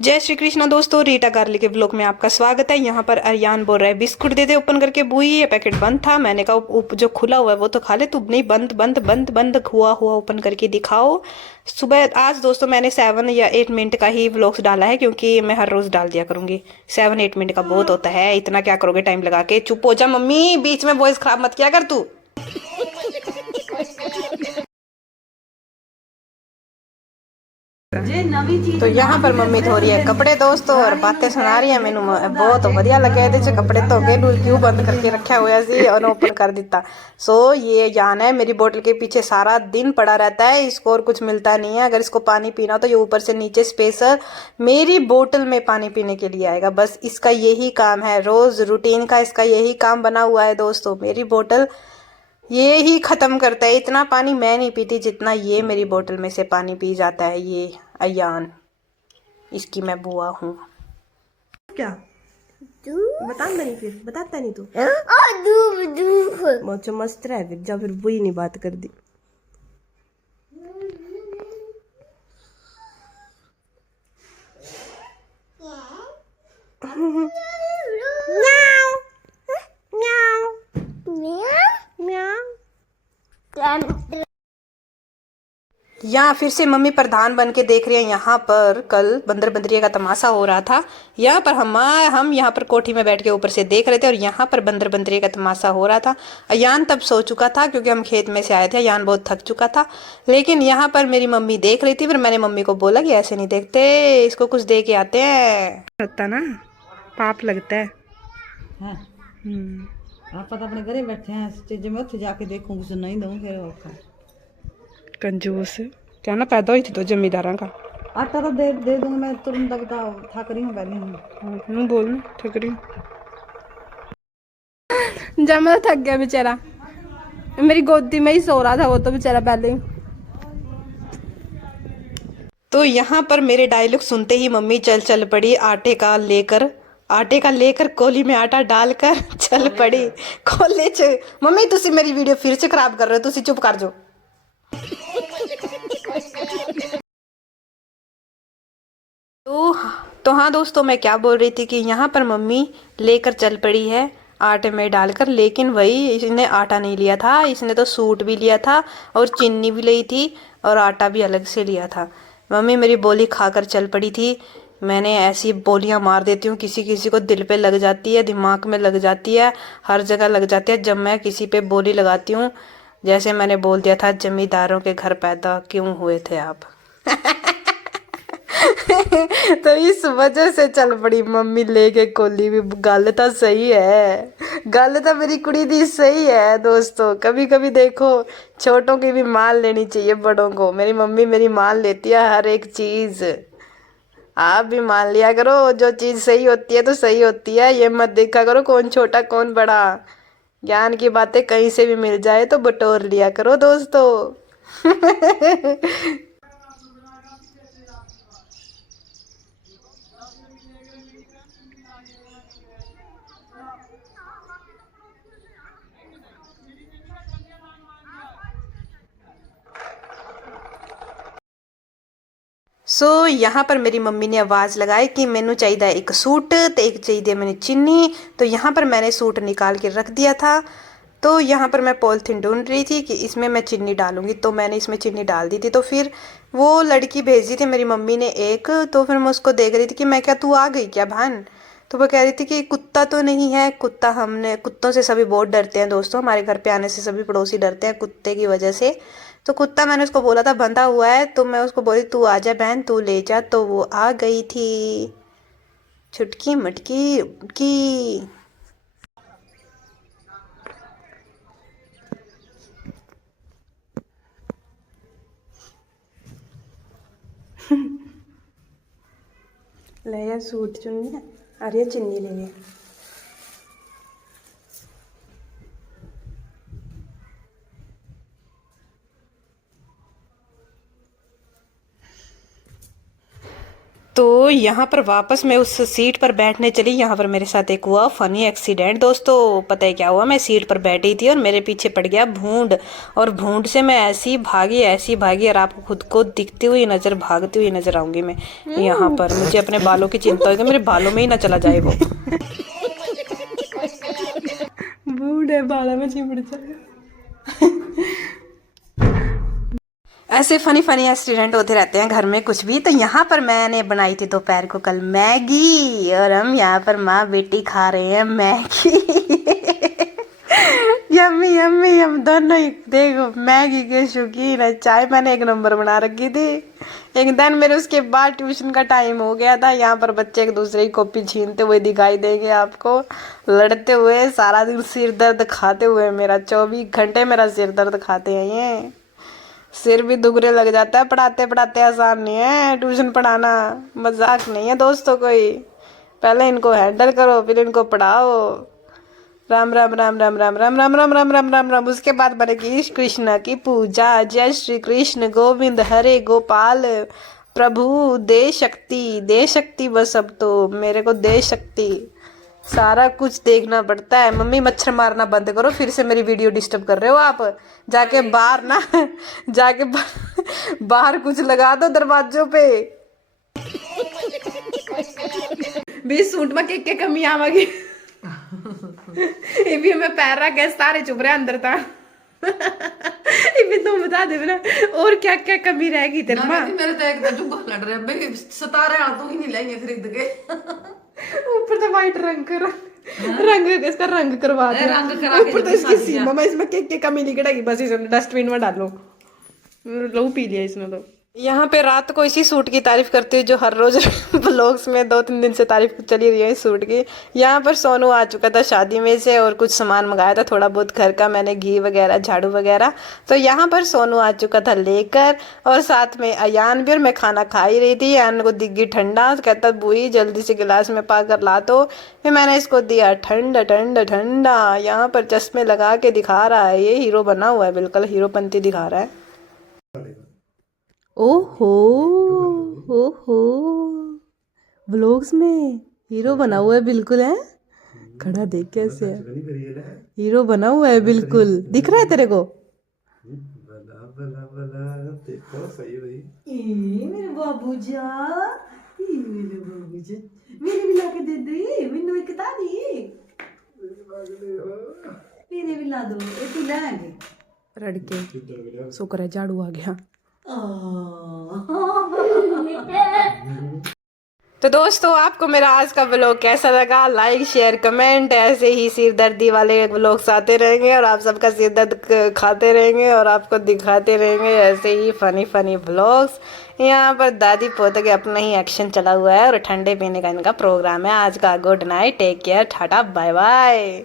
जय श्री कृष्णा दोस्तों, रीटा गार्ली के ब्लॉग में आपका स्वागत है। यहाँ पर अरियान बोल रहा है बिस्कुट दे दे ओपन करके। बुई ये पैकेट बंद था। मैंने कहा जो खुला हुआ है वो तो खा ले। तू नहीं, बंद बंद बंद बंद हुआ हुआ ओपन करके दिखाओ। सुबह आज दोस्तों मैंने 7 या 8 मिनट का ही व्लॉग्स डाला है, क्योंकि मैं हर रोज डाल दिया करूंगी। 7-8 मिनट का बहुत होता है, इतना क्या करोगे टाइम लगा के। चुप हो जा मम्मी, बीच में वॉइस खराब मत किया कर तू। तो यहाँ पर मम्मी धो रही है कपड़े दोस्तों, और बातें सुना रही है मैनू। बहुत बढ़िया लगे ये कपड़े धो के क्यों बंद करके रखा हुआ सी और ओपन कर दिता। ये जान है मेरी बोतल के पीछे सारा दिन पड़ा रहता है, इसको और कुछ मिलता नहीं है। अगर इसको पानी पीना हो तो ये ऊपर से नीचे स्पेशल मेरी बोतल में पानी पीने के लिए आएगा। बस इसका यही काम है, रोज रूटीन का इसका यही काम बना हुआ है दोस्तों। मेरी बोतल ये ही खत्म करता है। इतना पानी मैं नहीं पीती जितना ये मेरी बोतल में से पानी पी जाता है। ये अयान, इसकी मैं बुआ हूँ। क्या बताता नहीं, फिर बताता नहीं तू। बहुत मस्त रह फिर जा, फिर बुई नहीं बात कर दी। यहाँ फिर से मम्मी प्रधान बन के देख रही है। यहाँ पर कल बंदर बंदरिया का तमाशा हो रहा था। यहाँ पर हम यहाँ पर कोठी में बैठ के ऊपर से देख रहे थे, और यहाँ पर बंदर बंदरिया का तमाशा हो रहा था। अयान तब सो चुका था, क्योंकि हम खेत में से आए थे। अयान बहुत थक चुका था, लेकिन यहाँ पर मेरी मम्मी देख रही थी। फिर मैंने मम्मी को बोला कि ऐसे नहीं देखते, इसको कुछ दे के आते हैं। लगता ना पाप लगता है। हाँ। आप पता अपने घरे बैठे हैं, चीज में उठ जाके देखूं कुछ नहीं दूं फिर और कंजूस क्या ना, पैदा हुई थी तो जमींदारा का। आटा तो दे दूंगा मैं तुरंत। अब तो थक रही हूँ पहले ही। बोल थक रही जमा थक गया बेचारा, मेरी गोदी में ही सो रहा था वो तो बेचारा पहले ही। तो यहाँ पर मेरे डायलॉग सुनते ही मम्मी चल चल पड़ी। आटे का लेकर कोली में आटा डालकर चल पड़ी कॉलेज। मम्मी तुसी मेरी वीडियो फिर से खराब कर रहे हो, तुसी चुप कर जाओ। तो हाँ दोस्तों, मैं क्या बोल रही थी कि यहाँ पर मम्मी लेकर चल पड़ी है आटे में डालकर। लेकिन वही इसने आटा नहीं लिया था, इसने तो सूट भी लिया था और चीनी भी ली थी और आटा भी अलग से लिया था। मम्मी मेरी बोली खाकर चल पड़ी थी। मैंने ऐसी बोलियां मार देती हूँ, किसी किसी को दिल पे लग जाती है, दिमाग में लग जाती है, हर जगह लग जाती है जब मैं किसी पे बोली लगाती हूँ। जैसे मैंने बोल दिया था, जमींदारों के घर पैदा क्यों हुए थे आप। तो इस वजह से चल पड़ी मम्मी लेके कोली भी। गल तो सही है, गल तो मेरी कुड़ी दी सही है दोस्तों। कभी कभी देखो छोटों की भी मान लेनी चाहिए बड़ों को। मेरी मम्मी मेरी मान लेती है हर एक चीज। आप भी मान लिया करो, जो चीज सही होती है तो सही होती है। ये मत देखा करो कौन छोटा कौन बड़ा। ज्ञान की बातें कहीं से भी मिल जाए तो बटोर लिया करो दोस्तों। यहाँ पर मेरी मम्मी ने आवाज़ लगाई कि मैनू चाहिए एक सूट तो एक चाहिए मैंने चीनी। तो यहाँ पर मैंने सूट निकाल के रख दिया था। तो यहाँ पर मैं पॉलिथीन ढूंढ रही थी कि इसमें मैं चीनी डालूंगी, तो मैंने इसमें चीनी डाल दी थी। तो फिर वो लड़की भेजी थी मेरी मम्मी ने एक। तो फिर मैं उसको देख रही थी कि मैं क्या, तू आ गई क्या बहन। तो वो कह रही थी कि कुत्ता तो नहीं है। कुत्ता, हमने कुत्तों से सभी बहुत डरते हैं दोस्तों, हमारे घर पे आने से सभी पड़ोसी डरते हैं कुत्ते की वजह से। तो कुत्ता मैंने उसको बोला था बंधा हुआ है, तो मैं उसको बोली तू आ जा बहन, तू ले जा। तो वो आ गई थी, छुटकी मटकी की। ले यार सूट चुन्नी, अरे चुन्नी ले ले। तो यहाँ पर वापस मैं उस सीट पर बैठने चली। यहाँ पर मेरे साथ एक हुआ फनी एक्सीडेंट दोस्तों। पता है क्या हुआ, मैं सीट पर बैठी थी और मेरे पीछे पड़ गया भूंड, और भूंड से मैं ऐसी भागी और आपको खुद को दिखती हुई नजर, भागती हुई नजर आऊंगी मैं। यहाँ पर मुझे अपने बालों की चिंता होगी, मेरे बालों में ही ना चला जाए वो। भूंड है, बालों में चिपड़ जाए। ऐसे फनी एक्सीडेंट होते रहते हैं घर में कुछ भी। तो यहाँ पर मैंने बनाई थी दोपहर को कल मैगी, और हम यहाँ पर माँ बेटी खा रहे हैं मैगी। यम्मी यम्मी, हम दोनों ही देखो मैगी के शौकीन है। चाय मैंने एक नंबर बना रखी थी। एक दिन मेरे उसके बाद ट्यूशन का टाइम हो गया था। यहाँ पर बच्चे एक दूसरे की कॉपी छीनते हुए दिखाई देंगे आपको, लड़ते हुए, सारा दिन सिर दर्द खाते हुए। मेरा 24 घंटे मेरा सिर दर्द खाते हैं ये। सिर भी दुखने लग जाता है। पढ़ाते पढ़ाते आसान नहीं है ट्यूशन पढ़ाना, मजाक नहीं है दोस्तों कोई। पहले इनको हैंडल करो, फिर इनको पढ़ाओ। राम राम राम राम राम राम राम राम राम राम राम राम। उसके बाद बनेगी कृष्ण की पूजा। जय श्री कृष्ण गोविंद हरे गोपाल प्रभु दे शक्ति बस। अब तो मेरे को दे शक्ति, सारा कुछ देखना पड़ता है। मम्मी मच्छर मारना बंद करो, फिर से मेरी वीडियो डिस्टर्ब कर रहे हो आप। जाके बाहर ना जाके बाहर कुछ लगा दो दरवाजों पे। भी सूट में के कमी आवेगी। ये भी मैं पैर रख के सारे चुप रहे अंदर था। ये भी तुम बता दे ना, और क्या क्या कमी रहेगी तेरे में? मेरे तो एक जुग्गा लड़ रहे हैं, सितारे हाथों ही नहीं लेंगे खरीद के। ऊपर तो वाइट रंग इसका रंग करवा दिया। ऊपर तो इसकी सीमा में इसमें के कमी नहीं कटेगी, बस इसे डस्टबिन में डालो। लहू पी लिया इसने तो। यहाँ पे रात को इसी सूट की तारीफ करती हूँ जो हर रोज ब्लॉग्स में 2-3 दिन से तारीफ चली रही है इस सूट की। यहाँ पर सोनू आ चुका था शादी में से, और कुछ सामान मंगाया था थोड़ा बहुत घर का मैंने, घी वगैरह, झाड़ू वगैरह। तो यहाँ पर सोनू आ चुका था लेकर, और साथ में अयान भी। और मैं खाना खा ही रही थी, अयान को दिख गई ठंडा, तो कहता बुई जल्दी से गिलास में पा कर ला दो। फिर मैंने इसको दिया ठंडा ठंडा ठंडा। यहाँ पर चश्मे लगा के दिखा रहा है, ये हीरो बना हुआ है, बिल्कुल हीरोपंती दिखा रहा है। ओहो ओहो, व्लॉग्स में हीरो बना हुआ है बिल्कुल। है खड़ा देख कैसे है, हीरो बना हुआ है बिल्कुल। दिख रहा है तेरे को? मेरे बाबूजा, मेरे भी ला के दे दे, मैंने एक किताब दी, मेरे भी ला दो, एक ही लाएंगे। रड़के शुक्र है झाड़ू आ गया। तो दोस्तों आपको मेरा आज का व्लॉग कैसा लगा? Like share comment. ऐसे ही सिरदर्दी वाले व्लॉग्स आते रहेंगे और आप सबका सिरदर्द खाते रहेंगे और आपको दिखाते रहेंगे ऐसे ही फनी व्लॉग्स। यहाँ पर दादी पोते के अपना ही एक्शन चला हुआ है और ठंडे पीने का इनका प्रोग्राम है आज का। Good night, take care, tata, bye bye.